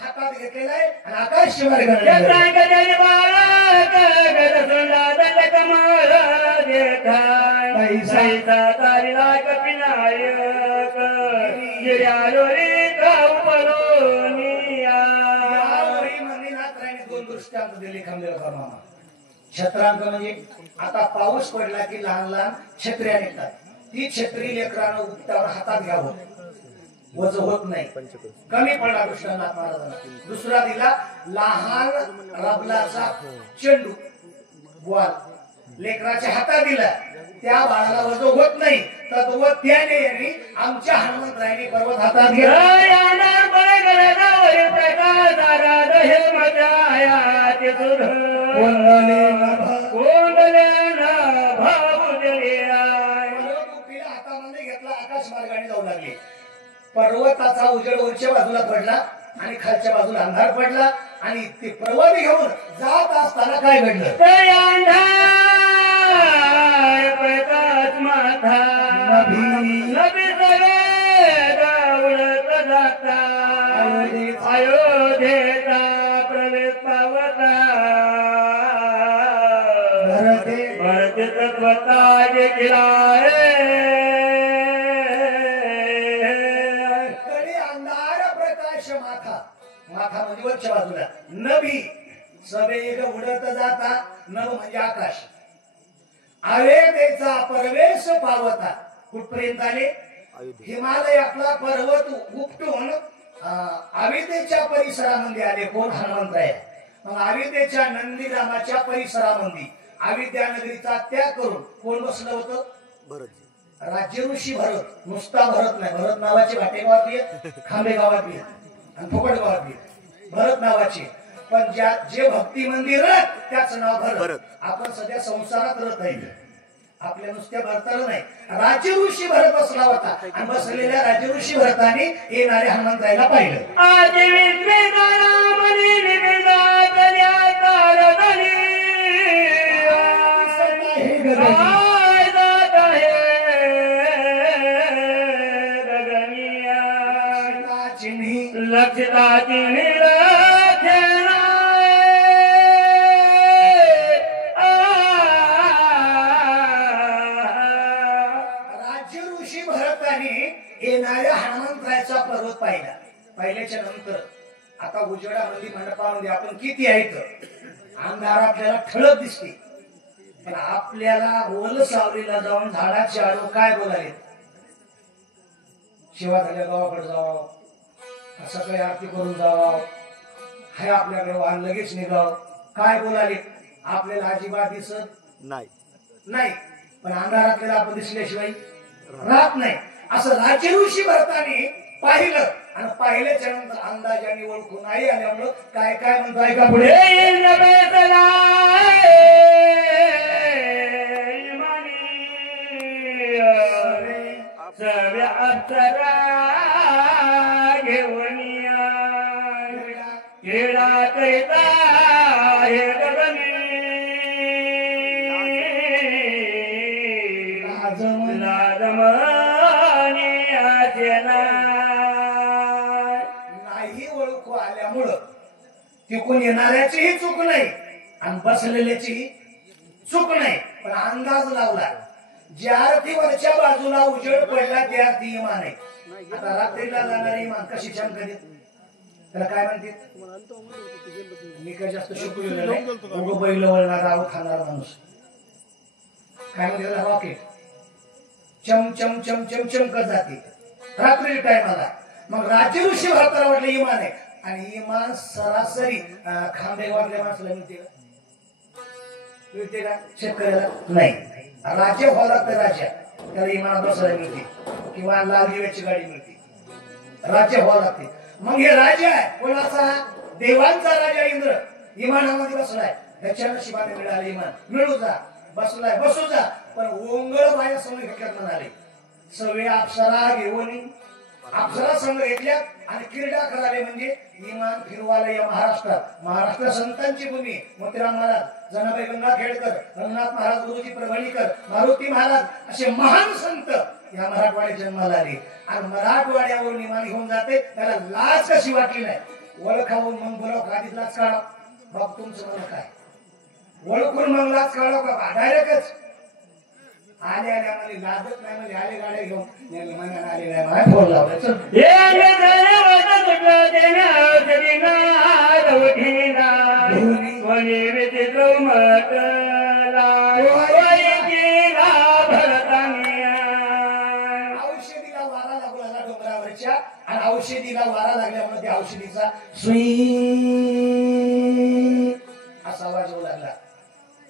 हातात घेतलेलाय आणि आकाश शिवाय छत्रांक म्हणजे आता पाऊस पडला की लहान लहान छत्र्या निघतात. ती छत्री लेकरानं उपटावर हातात घ्यावं, वज होत नाही. कमी पडला कृष्णनाथ महाराजांना. दुसरा दिला लहान रबलाचा चेंडू, बॉल लेकराच्या हातात दिला. त्या बाळाला वज होत नाही. तद्वत त्याने यांनी आमच्या हनुमंतरायाने पर्वत हातात घेतला. हातामध्ये घेतला, आकाश मार्गाने जाऊ लागले. पर्वताचा उजेड वरच्या बाजूला पडला आणि खालच्या बाजूला अंधार पडला. आणि ते पर्वत घेऊन जात असताना काय घडलं? अयोध्येचा प्रवेश पावता भरते तत्वता जे केला माथा म्हणजे वरच्या बाजूला नभी सवेग उडत जाता. नभ म्हणजे आकाश. अयोध्येचा प्रवेश पावता कुठपर्यंत आले? हिमालयातला पर्वत उपटून अयोध्येच्या परिसरामध्ये आले. कोण? हनुमंतराय. मग अयोध्येच्या नंदीग्रामाच्या परिसरामध्ये अयोध्या नगरीचा त्याग करून कोण बसलं होतं? भरत. राज्य ऋषी भरत. नुसता भरत नाही, भरत नावाचे भाटे गावात आहेत, खांबे गावात आहेत आणि फुकट गावात आहेत. भरत नावाचे. पण जे भक्ती मंदिर त्याचं नाव भरत. आपण सध्या संसारात रत आहे, आपल्या नुसत्या भरताला नाही. राज्य ऋषी भरत बसला होता आणि बसलेल्या राज्य ऋषी भरताने येणारे हनुमंतरायाला पाहिलं. येणाऱ्या हनुमंतरायाचा पर्वत पाहिला. पाहिल्याच्या नंतर आता उजेडामध्ये मंडपामध्ये आपण किती आहेत, अंधार आपल्याला ठळक दिसते. पण आपल्याला ओल सावलीला जाऊन झाडाच्या आडव काय बोलाले? शिवा झाल्या गावाकडे जावं, सकाळी आरती करून जावं, हाय आपल्याकडे वाहन लगेच निघाव, काय बोलाले? आपल्याला अजिबात दिसत नाही. पण अंधार आपल्याला आपण दिसल्याशिवाय राहत नाही. असं राज्य ऋषी भरताने पाहिलं आणि पाहिल्याच्या नंतर अंदाजाने ओळखून नाही आल्यामुळं काय काय म्हणतो ऐका पुढे. घेऊन करिता नाही ओळखू आल्यामुळं तिकून येणाऱ्याचीही चूक नाही आणि बसलेल्याचीही चूक नाही. पण अंदाज लावला. ज्या अर्थी वरच्या बाजूला उजेड पडला त्या अर्थी इमान आहे. आता रात्रीला जाणारे इमान कशी शंका देत? त्याला काय म्हणते? मी काय जास्त शिकवलेलं नाही, बैल वळणारा आऊ खाणारा माणूस. काय म्हणते? रॉकेट चम चम चम चम चमकत जाते रात्री टायमाला. मग राज्य ऋषी भरताना वाटलं इमान आहे आणि इमान सरासरी खांबे वाटल्या माणसाला मिळते का? शेतकऱ्याला नाही. राज्य व्हावं लागतं. राजा त्याला इमानात बसायला मिळते किंवा लाल दिव्याची गाडी मिळते. राज्य व्हावं लागते. मग हे राजा आहे कोणाचा? देवांचा राजा इंद्र इमानामध्ये बसलाय. त्याच्या नशिबाने मिळाले इमान. मिळू जा, बसलाय बसू जा. पण ओंगळ माझ्या समोर घेतल्यात म्हणाले. सगळे अप्सरा घेऊन अप्सरा संघ घेतल्यात आणि क्रीडा कराले. म्हणजे इमान फिरवाला या महाराष्ट्रात. महाराष्ट्र संतांची भूमी. मोतीराम महाराज जनाबाई गंगाखेडकर, रंगनाथ महाराज गुरुजी प्रभणीकर, मारुती महाराज असे महान संत या मराठवाड्यात जन्माला आले. आणि मराठवाड्यावरून इमान घेऊन जाते, त्याला लाज कशी वाटली नाही. ओळखावून मग बोलाव, आधीच लाज काढा. बाप तुमचं म्हणणं काय? ओळखून मग लाज काढाव का? डायरेक्टच आले आले आम्हाला लाजत नाही म्हणजे आले गाड्या घेऊन मनाने आले नाही मला फोन लावला. चल औषधीला वारा लागू लागला डोंगरावरच्या, आणि औषधीला वारा लागल्यामुळे त्या औषधीचा सुई असा आवाज होऊ लागला.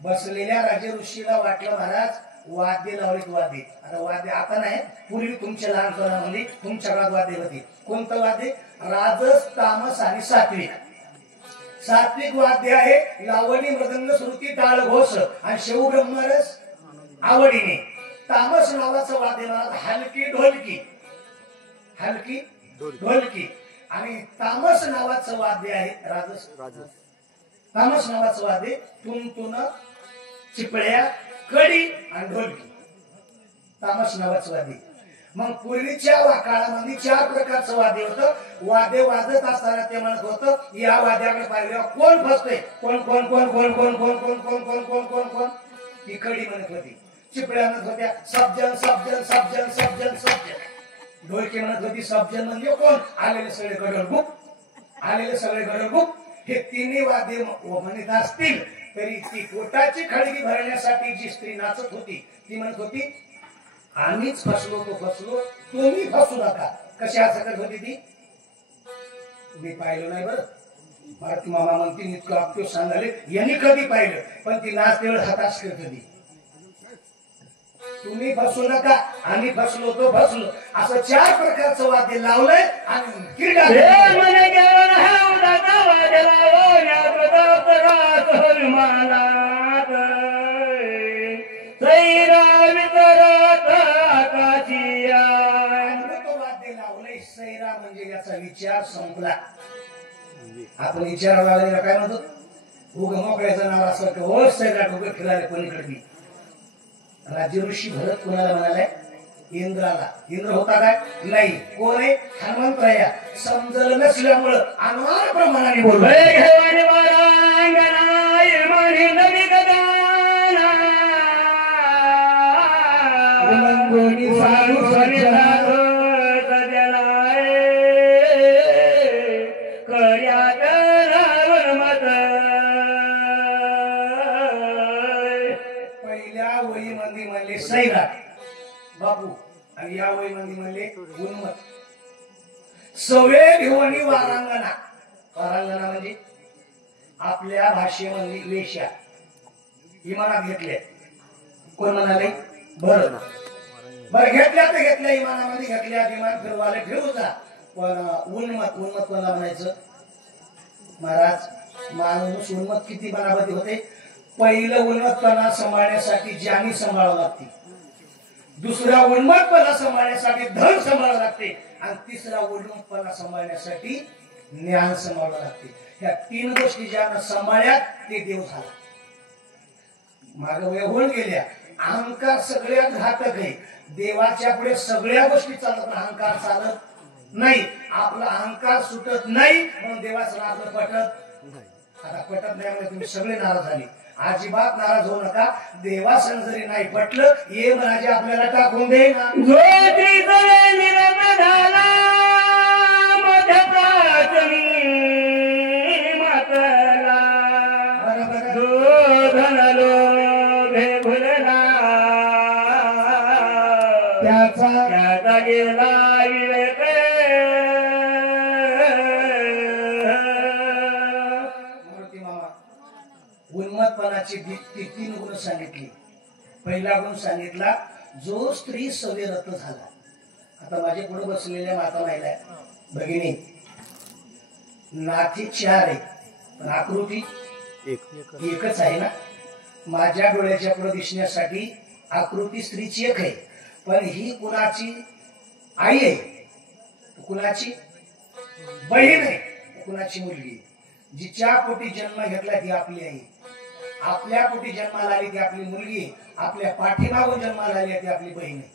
बसलेल्या राजे ऋषीला वाटलं महाराज वाद्य लावलीत. वाद्य आता वाद्य आता नाही, पूर्वी तुमच्या लहानपणामध्ये तुमच्या काळात वाद्य होती. कोणतं वाद्य? राजस, तामस आणि सात्विक. सात्विक वाद्य आहे लावणी, मृदंग, श्रुती, टाळ, घोष आणि शेऊ ब्रह्मरस आवडीने. तामस नावाचं वाद्य महाराज हलकी ढोलकी, हलकी ढोलकी. आणि तामस नावाचं वाद्य आहे राजस. तामस नावाचं वाद्य तुंतुन, चिपळ्या, कडी आणि ढोलकी. तामस नावाचं वाद्य. मग पूर्वीच्या काळामध्ये 4 प्रकारचं वाद्य होतं. वाद्य वाजत असताना ते म्हणत होतं या वाद्याकडे पाहिल्यावर कोण फसतोय, कोण कोण कोण कोण कोण कोण कोण कोण कोण कोण कोण कोण ती कडी म्हणत होती. चिपळ्या म्हणत होत्या सबजन सबजन सबजन सबजन सबजन. ढोलकी म्हणत होती सबजन म्हणजे कोण? आलेले सगळे गडलगुप, आलेले सगळे गडलगुप. हे तिन्ही वाद्य म्हणत असतील तरी ती पोटाची खळगी भरण्यासाठी जी स्त्री नाचत होती ती म्हणत होती आम्हीच फसलो तो फसलो, तुम्ही फसू नका. कशी हसत होती ती? मी पाहिलं नाही बरं. भारती मामा म्हणतील इतकं अप्योस सांगाले यांनी कधी पाहिलं, पण ती नाच तेवढं हताश करत होती. तुम्ही फसू नका, आम्ही फसलो तो फसलो, असं 4 प्रकारचं वाद्य लावलंय. आणि क्रीडा सैरा म्हणजे याचा विचार संपला. आपण विचाराला लागलेला काय म्हणतो? उग मोकळ्याचं नाव असं की हो सैरा उग फिरायला पलीकडे. राजे ऋषी भरत कोणाला म्हणालाय? इंद्राला. इंद्र होता काय? नाही. कोण आहे? हनुमंतराया. समजलं नसल्यामुळं अनुमान प्रमाणाने बोललो. पहिल्या वही मंदी म्हणले सैरा बापू, आणि या वही मंदी म्हणले उन्मत. सवे घेऊन वारांगणा. वारांगणा म्हणजे आपल्या भाषेमध्ये वेश्या. इमानात घेतले. कोण म्हणाले? बरं बरं घेतल्या तर घेतल्या, इमानामध्ये घेतल्या. इमान फिरवाले फिरू जा. पण उन्मत, उन्मत कोणाला म्हणायचं? महाराज माणूस उन्मत किती बनावती होते? पहिलं उन्मतपणा सांभाळण्यासाठी ज्ञानी सांभाळावं लागते, दुसरा उन्मतपणा सांभाळण्यासाठी धन सांभाळावं लागते, आणि तिसरा उन्मतपणा सांभाळण्यासाठी ज्ञान सांभाळावं लागते. ह्या 3 गोष्टी ज्यानं सांभाळल्या ते देव झाला. मागे होऊन गेल्या. अहंकार सगळ्यात घातक आहे. देवाच्या पुढे सगळ्या गोष्टी चालत, अहंकार चालत नाही. आपला अहंकार सुटत नाही म्हणून देवाचं आपलं पटत. आता पटत नाही म्हणजे तुम्ही सगळे नाराज झाले. अजिबात नाराज होऊ नका. देवासंग जरी नाही पटलं ये म्हणजे आपल्याला टाकून दे ना. त्याचा गेला उन्मतपणाची 3 गुण सांगितली. पहिला गुण सांगितला जो स्त्री सवेरत झाला. आता माझे पुढे बसलेल्या माता महिला भगिनी, नाती 4 आहे पण आकृती एकच आहे ना. माझ्या डोळ्याच्या पुढे दिसण्यासाठी आकृती स्त्रीची एक आहे, पण ही कुणाची आई आहे, कुणाची बहीण आहे, कुणाची मुलगी. जिच्या पोटी जन्म घेतला ती आपली आई. आपल्या पोटी जन्माला आली ती आपली मुलगी, आपल्या पाठीमागून जन्माला आली ती आपली बहीण आहे.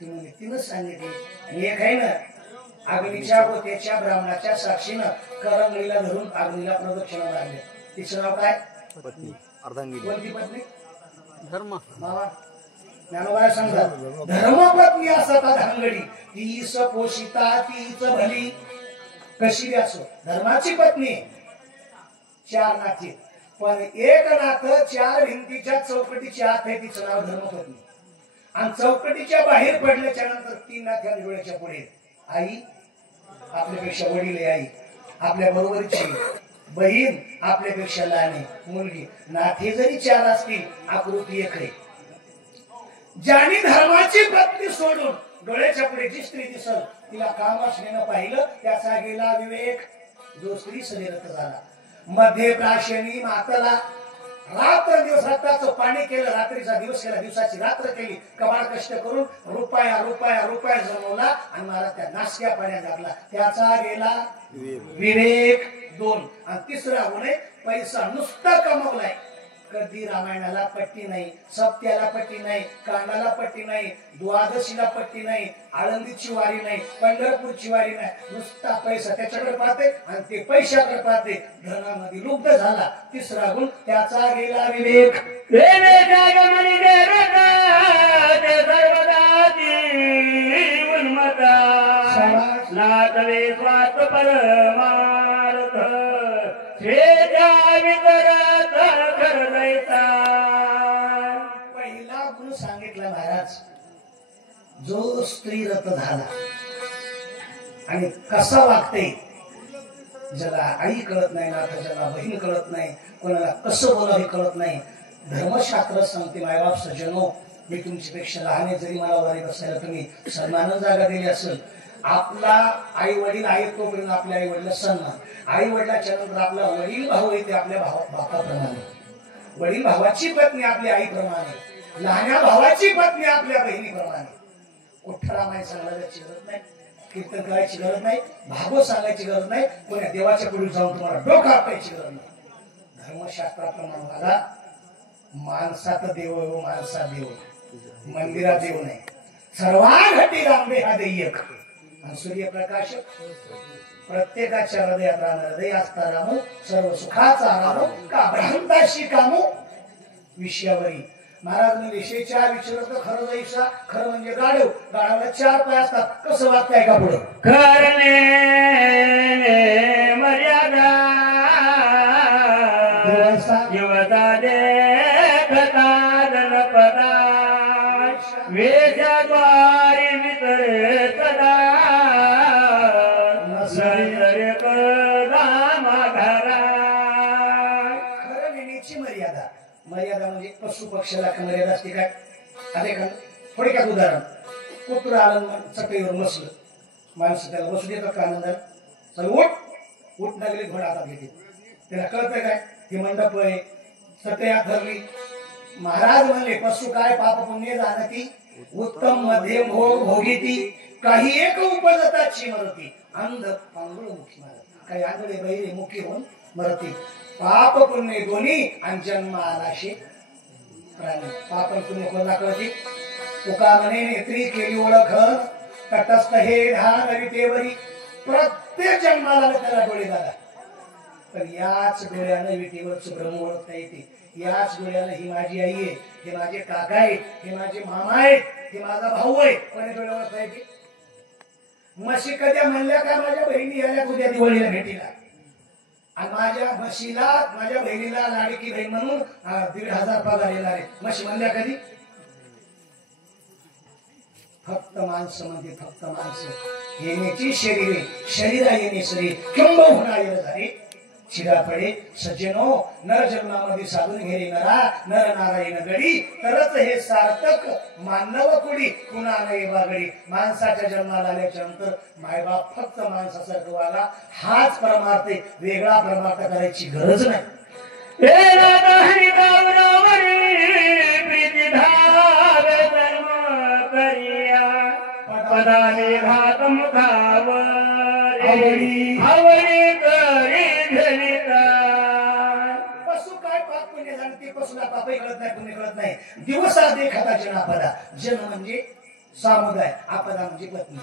तुम्ही तिनंच सांगितली. आणि एक आहे ना, अग्नीच्या गोत्याच्या ब्राह्मणाच्या साक्षीनं करंगळीला धरून अग्नीला प्रदक्षिणा मारली. तिचं नाव काय? पत्नी अर्धांगिनी. कोणती पत्नी? धर्म मामा ज्ञानोबा सांगा. धर्मपत्नी असतात धांगडी, तीच पोषिता तीच भली. कशी असो धर्माची पत्नी. चार नाती पण एक नातं चार भिंतीच्या चौकटीच्या आत आहे, तिचं नाव धर्मपत्नी. आणि चौकटीच्या बाहेर पडल्याच्या नंतर तीन नात्या डोळ्याच्या पुढे. आई आपल्यापेक्षा वडील आहे, आई आपल्या बरोबरची, बहीण आपल्यापेक्षा लहान आहे, मुलगी. नाते जरी चार असतील आकृती एक आहे. ज्याने धर्माची पत्नी सोडून डोळ्याच्या पुढे जी स्त्री दिसल तिला काम असण्यानं पाहिलं त्याचा गेला विवेक. जो स्त्री सदैरत झाला. मध्ये प्राशनी मातला रात्र दिवस रक्ताचं पाणी केलं, रात्रीचा दिवस केला, दिवसाची रात्र केली. कमाल कष्ट करून रुपया रुपया रुपया जमवला आणि मला त्या नासक्या पाण्यात घातला. त्याचा गेला विवेक. दोन. आणि तिसरा गुण आहे पैसा नुसता कमवलाय. कधी रामायणाला पट्टी नाही, सप्त्याला पट्टी नाही, कांडाला पट्टी नाही, द्वादशीला पट्टी नाही, आळंदीची वारी नाही, पंढरपूरची वारी नाही. नुसता पैसा त्याच्याकडे पाहते आणि ते पैशाकडे पाहते. धनामध्ये लुप्त झाला. तिसरा गुण त्याचा गेला विवेक. स्वार्थ परमार्थ पहिला गुण सांगितला महाराज. जो स्त्री रत झाला आणि कसा वागते, ज्याला आई कळत नाही ना, ज्याला बहीण कळत नाही, कोणाला कसं बोलावे कळत नाही. धर्मशास्त्र सांगते मायबाप सज्जनो, मी तुमच्यापेक्षा लहान आहे जरी मला वारी बसायला तुम्ही सन्मानानं जागा दिली असेल. आपला आई वडील आहे तोपर्यंत आपल्या आई वडिला सन्मान. आई वडिलाच्या नंतर आपला वडील भाऊ आहे ते आपल्या बापाप्रमाणे, वडील भावाची पत्नी आपल्या आईप्रमाणे, लहान्या भावाची पत्नी आपल्या बहिणीप्रमाणे. कुठं रामायण सांगायची गरज नाही, कीर्तन करायची गरज नाही, भागवत सांगायची गरज नाही, कोण्या देवाच्या पुढे जाऊन तुम्हाला डोकं आपटायची गरज नाही. धर्मशास्त्राप्रमाणे मला माणसात देव हो, माणसात देव, मंदिरात देव नाही. सर्वांघटी रामबे हा दैयक. आणि सूर्यप्रकाश प्रत्येकाच्या हृदयात राम. हृदय असता रामो सर्व सुखाचा रामो का भ्रांताशी कामो विषयावरी. महाराज मी विषयच्या विचारत खरं जायचा. खरं म्हणजे गाढव. गाढवला चार पाय असतात. कसं वागताय का पुढं? करणे मर्यादा युवता देखता जनपदा वेशाद्वारी वितरे सदा नसरे माघारा. खरं नेण्याची मर्यादा. मर्यादा म्हणजे पशु पक्षाला मर्यादा असते काय? अरे का थोडक्यात उदाहरण. कुत्र आलं चटईवर बसलं, माणसं त्याला बसू देतात का आनंदाला? चल उठ उठ लागले घोडा हातात घेते. त्याला कळतंय काय? ही मंडप आहे, चटई धरली. महाराज म्हणले पशु काय पाप पुण्य जाणती, उत्तम मध्यम भोग भोगीती, काही एक उपजताची मरती, अंध पांगुळ मुखी मारती. काही आंधळे बहिरे मुखी होऊन मरती. पाप पुण्य दोन्ही आणि जन्म आलाशे प्राणी. पाप पुण्य कोणाला कळते? तुका म्हणे नेत्री केली ओळख तटस्थ हे ध्यान विटेवरी. प्रत्येक जन्माला त्याला डोळे झाला, पण याच डोळ्यानं विटेवरच ब्रह्म ओळखता येते. याच डोळ्यानं ही माझी आई आहे, हे माझे काका आहेत, हे माझे मामा आहेत, हे माझा भाऊ आहे. कोणी डोळे ओळखता येते? म्हशी कद्या म्हणल्या का माझ्या बहिणी आल्या उद्या दिवाळीला भेटीला, आणि माझ्या म्हशीला माझ्या बहिणीला लाडकी बहीण म्हणून 1,500 पगार येणार आहे. म्हशी म्हणल्या कधी? फक्त माणसं म्हणजे फक्त माणसं. येण्याची शरीरे शरीरा येणे शरीर किंबहुना येणं झाले. शिरा पडे सज्जनो नर जन्मामध्ये साधून घेणे नरा नर नारायण गडी. तरच हे सार्थक मानव कुडी पुन्हा नाही बागडी. माणसाच्या जन्माला आल्याच्या नंतर मायबाप फक्त माणसासारखं वागा हाच परमार्थ आहे. वेगळा परमार्थ करायची गरज नाही. पदाने घात मुखावर आवडी करी घरी. पशु काय पाप पुण्य सांगत नाही. दिवसा देखता जनापदा. जन म्हणजे सामुदाय, आपदा म्हणजे पत्नी.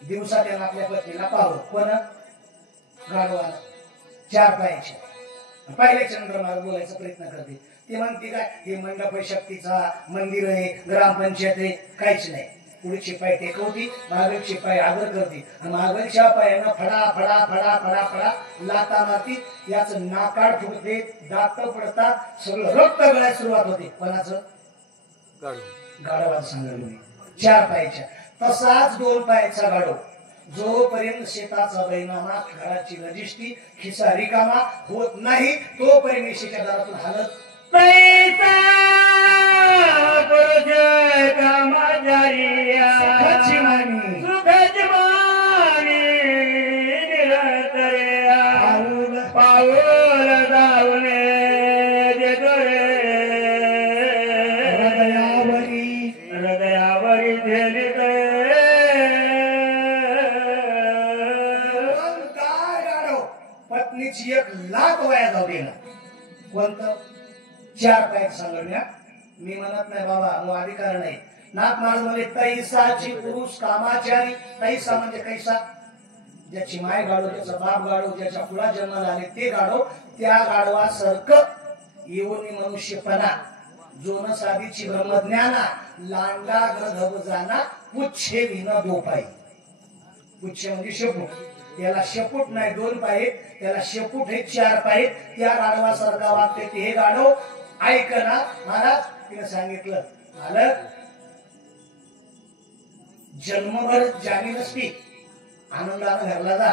दिवसा त्याला आपल्या पत्नीला पाहू. कोण? गाढवाला, 4 पायाच्या. पहिले चंद्रमाला बोलायचा प्रयत्न करते. ती म्हणते काय, हे मंडप आहे, शक्तीचा मंदिर आहे, ग्रामपंचायत आहे, काहीच नाही. पुढे पाय टेकवती, मागलचे पाय आदर करते आणि मागलच्या पायानं फडा फडा फडा फडा फडा लाता मारती. याच नाकाड फुटते, दात पडतात, सगळं रक्त गळायला सुरुवात होते. कोणाचं? गाढवाला सांगितलं. 4 पायाच्या. तसाच 2 पायाचा गाढव जोपर्यंत शेताचा बैनामा, घराची रजिस्ट्री, खिसा रिकामा होत नाही तोपर्यंत निशीच्या दारातून हालत पैसा पुरुष कामाचारिया सुखाची मानी, सुखाची मानी निरंतरिया पाऊल पाऊल जाऊने देतो रे हृदयावरी हृदयावरी झेलित काय गाढव पत्नीची 1 लाख वया जाऊ दे ना. कोणतं? 4 पायाचं सांगण्या. मी म्हणत नाही बाबा, मग अधिकार नाही. नाथ महाराज म्हणजे तैसाची पुरुष कामाचारी. तैसा म्हणजे कैसा? ज्याची माय गाडो, ज्याचा बाप गाडो, ज्याच्या कुळा जन्माला आले ते गाडो. त्या गाडवासारखं येऊन मनुष्यपणा, जो न साधीची ब्रह्मज्ञाना, लांडा गधब जाना, पुच्छे विन 2 पाय. पुच्छ म्हणजे शेपूट. त्याला शेपूट नाही 2 पाय, त्याला शेपूट हे 4 पाय. त्या गाढवासारखा वागते ते हे गाढव. ऐक ना महाराज, तिने सांगितलं, मालक जन्मभर जाणी नसती, आनंदानं घरला जा,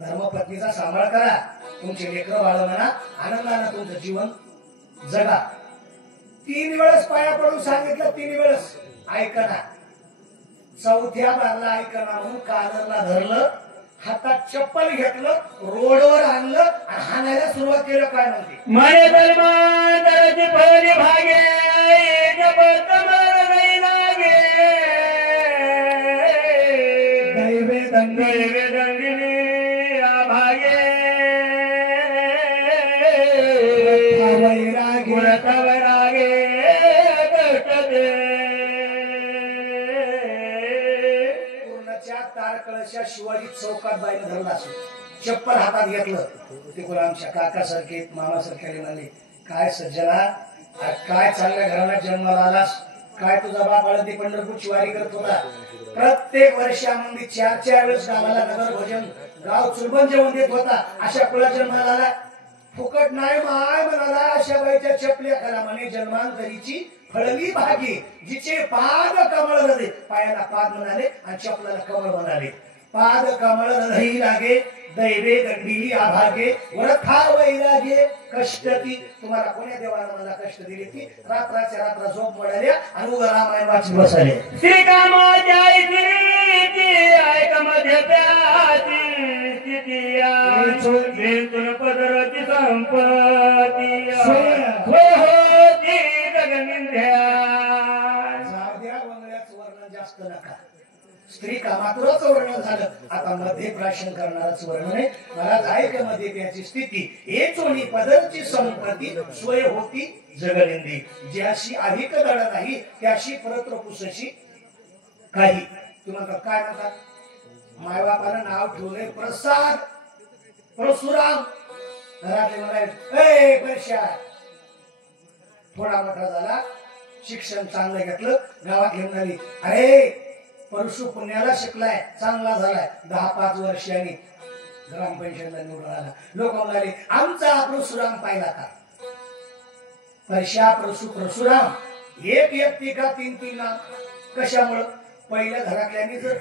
धर्मपत्नीचा सांभाळ करा, तुमचे लेकरं बाळ म्हणा, आनंदानं तुमचं जीवन जगा. 3 वेळेस पाया पडून सांगितलं, 3 वेळेस. ऐक ना. 4थ्या बारला ऐक ना म्हणून कालरला धरलं, हातात चप्पल घेतलं, रोडवर आणलं आणि हाणायला सुरुवात केलं. काय म्हणते? मरे बलमातरची फळी भागे जपत मर नाही लागे दैवे दंडी दैवे दंडिनी आभागे वैरागी गुणता वैरागे कष्ट दे. पूर्णच्या तारकळशा शिवाजी चौकात बाईनं धरला असेल, चप्पल हातात घेतलं. ते आमच्या काकासारखे मामासारखे म्हणले, काय सज्जना, काय चांगल्या घराला जन्माला आलास, काय तुझा बाप आळंदी पंढरपूरची वारी करत होता. प्रत्येक वर्षामध्ये 4 वेळेस गावाला नगर भोजन, गाव चुलबन जेवण देत होता. अशा कुळा जन्माला आला. फुकट नाही माय म्हणाला, अशा बाईच्या चपल्या करा म्हणे. जन्मांतरीची फळली भागी, जिचे पाद कमळ हृदय. पायाला पाद म्हणाले आणि चपलाला कमळ म्हणाले. पाद कमळ हृदय लागे, दैवे दंडिली आभागे, वरथा वैरागे कष्टती. तुम्हाला कोण्या देवाला मला कष्ट दिली? ती रात्राच्या रात्र झोप मोडाल्या आणि उगा रामायण वाचत बसले. श्रीकामाच्या ऐकमध्ये त्याची स्थिती आहे, पदरची संपत्ती गगनिंद्या. जाऊ द्या, बंगल्याचं वर्णन जास्त नका. स्त्री कामातुरच वर्णन झालं. आता मध्ये प्राशन करणारच वर्णन आहे. मला ऐक मध्ये त्याची स्थिती, हे चोणी पदरची संपत्ती सोय होती जगनिंदी. ज्याशी अधिक दळ नाही, त्याशी परत्र पुसशी काही. तुम्ही म्हणतात काय म्हणतात? मायबापानं नाव ठेवलंय प्रसाद परशुराम. घरातले म्हणाले, ए पैशा, थोडा मोठा झाला, शिक्षण चांगलं घेतलं, गावात घेऊन आली, अरे परशु पुण्याला शिकलाय, चांगला झालाय. 10-5 वर्षांनी ग्रामपंचायतला निवडून आला. लोक म्हणाले, आमचा परशुराम पाहिला का? परशा परशु परशुराम एक व्यक्ती का 3 नाव? कशामुळं? पहिल्या घरातल्यांनी जर